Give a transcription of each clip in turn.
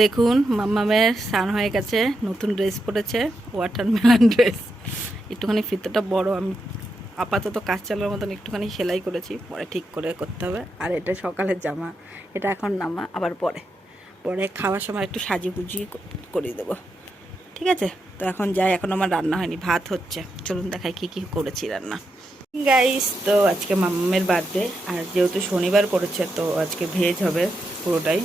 দেখুন মাম্মামের স্নান হয়ে গেছে, নতুন ড্রেস পরেছে, ওয়াটারমেলন ড্রেস। একটুখানি ফিতেটা বড়, আমি আপাতত কাজ চালানোর মতন একটুখানি সেলাই করেছি, পরে ঠিক করে করতে হবে। আর এটা সকালের জামা, এটা এখন নামা, আবার পরে পরে খাওয়ার সময় একটু সাজিয়ে গুজিয়ে করিয়ে দেবো, ঠিক আছে? তো এখন যাই, এখন আমার রান্না হয়নি, ভাত হচ্ছে। চলুন দেখাই কী কী করেছি রান্না। গাইস, তো আজকে মাম্মামের বার্থডে, আর যেহেতু শনিবার করেছে তো আজকে ভেজ হবে পুরোটাই,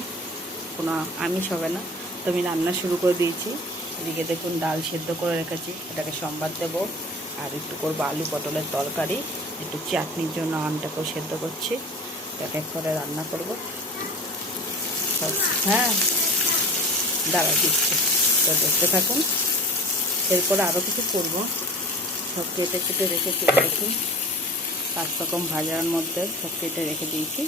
কোনো আমিষ হবে না। তো আমি রান্না শুরু করে দিয়েছি। এদিকে দেখুন ডাল সেদ্ধ করে রেখেছি, এটাকে সম্বাদ দেবো। আর একটু করবো আলু পটলের তরকারি, একটু চাটনির জন্য আমটাকেও সেদ্ধ করছি। এক এক করে রান্না করবো সব। হ্যাঁ, দাঁড়া দিচ্ছি, তো দেখতে থাকুন। এরপরে আরও কিছু করবো, সব কেটে কেটে রেখেছি। দেখুন 5 রকম ভাজার মধ্যে সব কেটে রেখে দিয়েছি।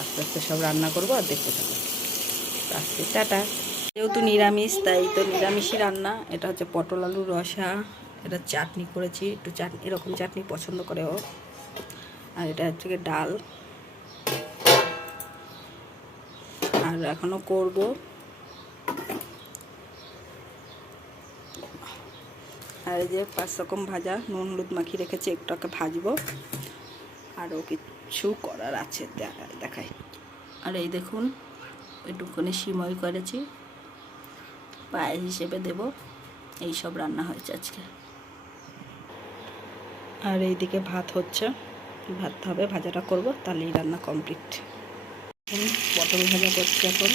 আস্তে আস্তে সব রান্না করবো আর দেখতে থাকবো। আজকে টাটা। যেহেতু নিরামিষ তাই তো নিরামিষই রান্না। এটা হচ্ছে পটল আলু রসা, এটা চাটনি করেছি, একটু চাটনি, এরকম চাটনি পছন্দ করে ও। আর এটা হচ্ছে ডাল, আর এখনও করব। আর এই যে 5 রকম ভাজা, নুন হলুদ মাখিয়ে রেখেছি, একটুকে ভাজবো। আরও কিছু করার আছে, দেখাই। আর এই দেখুন একটুখানি সিমই করেছি, পায়েস হিসেবে দেব। এই সব রান্না হয়েছে আজকে। আর এইদিকে ভাত হচ্ছে, ভাত হবে, ভাজাটা করব, তাহলেই রান্না কমপ্লিট। পটল ভাজা করছি এখন।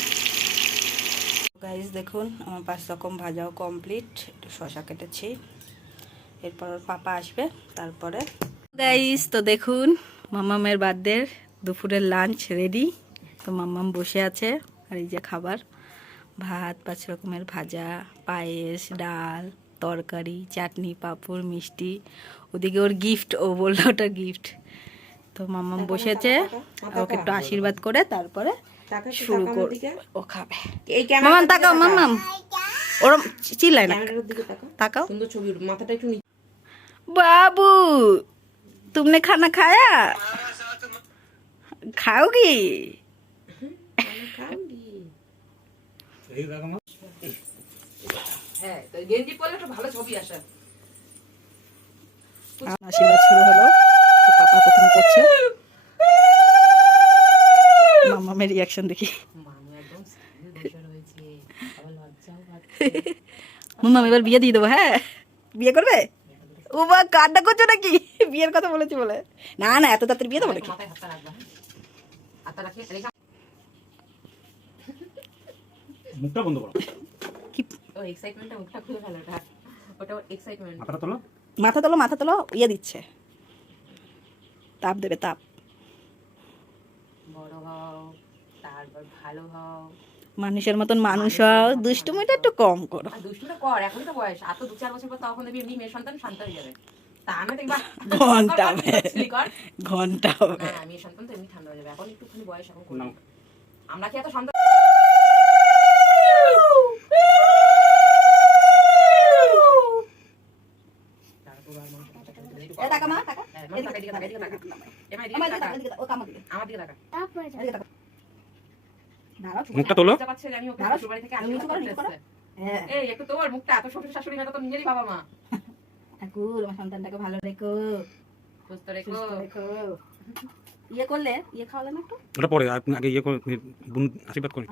গাইস দেখুন আমার 5 রকম ভাজাও কমপ্লিট, একটু শসা কেটেছি। এরপর পাপা আসবে তারপরে। গাইস তো দেখুন মাম্মামের বার্থডের দুপুরের লাঞ্চ রেডি। তো মাম্মাম বসে আছে, আর এই যে খাবার, ভাত, 5 রকমের ভাজা, পায়েস, ডাল, তরকারি, চাটনি, পাঁপড়, মিষ্টি। ওদিকে ওর গিফট, ও বললো ওটা গিফট। তো মাম্মাম বসেছে, ওকে একটু আশীর্বাদ করে তারপরে শুরু করবে, ও খাবে। মাম্মাম তাকাও, মাম্মাম ওরম চিল্লাই না, তাকাও। बाबू तुमने खाना खाया? खाओगी? আশীর্বাদ শুরু হলো, পাপা প্রথম করছে। মামামের রিয়াকশন দেখি। মাম্মাম এবার বিয়ে দিয়ে দেবো। হ্যাঁ, বিয়ে করবে? ও বা কান্না করছো নাকি? বিয়ের কথা বলেছি বলে? না না, এত তাড়াতাড়ি বিয়ে দেবো নাকি? মুখটা বন্ধ করো। কি ও এক্সাইটমেন্টটা মুখটা খুলে ফেলো, ওটা এক্সাইটমেন্ট। মাথাটা তোলো, মাথা তোলো, মাথা তোলো, ইয়ে দিচ্ছে, তাপ দেবে, তাপ। বড় হও, তারপর ভালো হও, মানুষের মতন মানুষ হও, দুষ্টুমিটা একটু কম করো। আর দুষ্টুটা কর, এখন তো বয়স, আর তো 2-4 বছর পর তখন দেখবি এমনি মেয়ে সন্তান শান্ত হয়ে যাবে। তা আমি দেখবা ঘন্টা হবে, ঘন্টা হবে। না মেয়ে সন্তান তো এমনি ঠান্ডা হয়ে যাবে, এখন একটুখানি বয়স, এখন করো। আমরা কি এত সন্তান? মুখটা তোলো। একটু তোমার মুখটা, এত শ্বশুর শাশুড়ি না তো নিজেরই বাবা মা। ঠাকুর আমার সন্তানটাকে ভালো রেখো, সুস্থ রেখো। ইয়ে করলে, ইয়ে খাওয়ালে না একটু? ওটা পরে, আগে ইয়ে করে বোন আশীর্বাদ করি।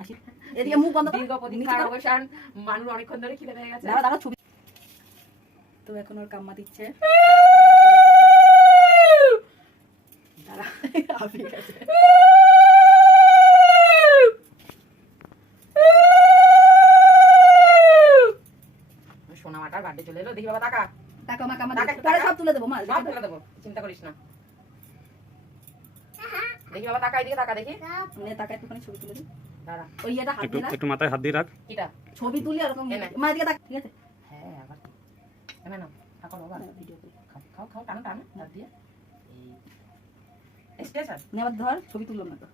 এদিকে মুখ বন্ধ করো। দীর্ঘ প্রতীক্ষার অবসান, মানুষ অনেকক্ষণ ধরে খিদে পেয়ে গেছে। দাঁড়া দাঁড়া, ছবি। তো এখন ওর কাম্মা দিচ্ছে। দাঁড়া, আফি গেছে। সোনা মাটার বার্থডে চলে এলো, দেখি বাবা টাকা টাকা মা কাম্মা তারে সব তুলে দেবো মা, সব তুলে দেবো, চিন্তা করিস না। দেখি বাবা টাকা, এদিকে টাকা দেখি, নে টাকা একটুখানি ছবি তুলে দিই। দাঁড়া ওই এটা হাত একটু দিয়ে রাখ, একটু মাথায় হাত দিয়ে রাখ। কিটা ছবি তুলি এরকম মা এদিকে তাক, ঠিক আছে? হ্যাঁ আবার এমন না টাকা বাবা, ভিডিও করি, খাও খাও খাও, টানো টানো দাঁত দিয়ে, এই স্টেশন নে আবার ধর, ছবি তুললাম না তো।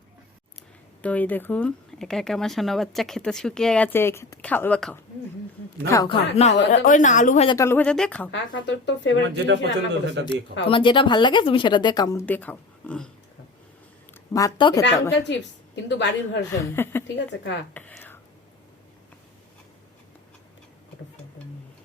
তো এই দেখুন একা একা আমার সোনা বাচ্চা খেতে শুকিয়ে গেছে, খাও এবার খাও, খাও খাও না, ওই না আলু ভাজা টালু ভাজা দিয়ে খাও, খা খা, তোর তো ফেভারিট যেটা পছন্দ সেটা দিয়ে খাও। তোমার যেটা ভালো লাগে তুমি সেটা দিয়ে কামড় দিয়ে খাও। ভাতটাও খেতে হবে। আঙ্কেল চিপস কিন্তু বাড়ির ভার্সন, ঠিক আছে খা। একদম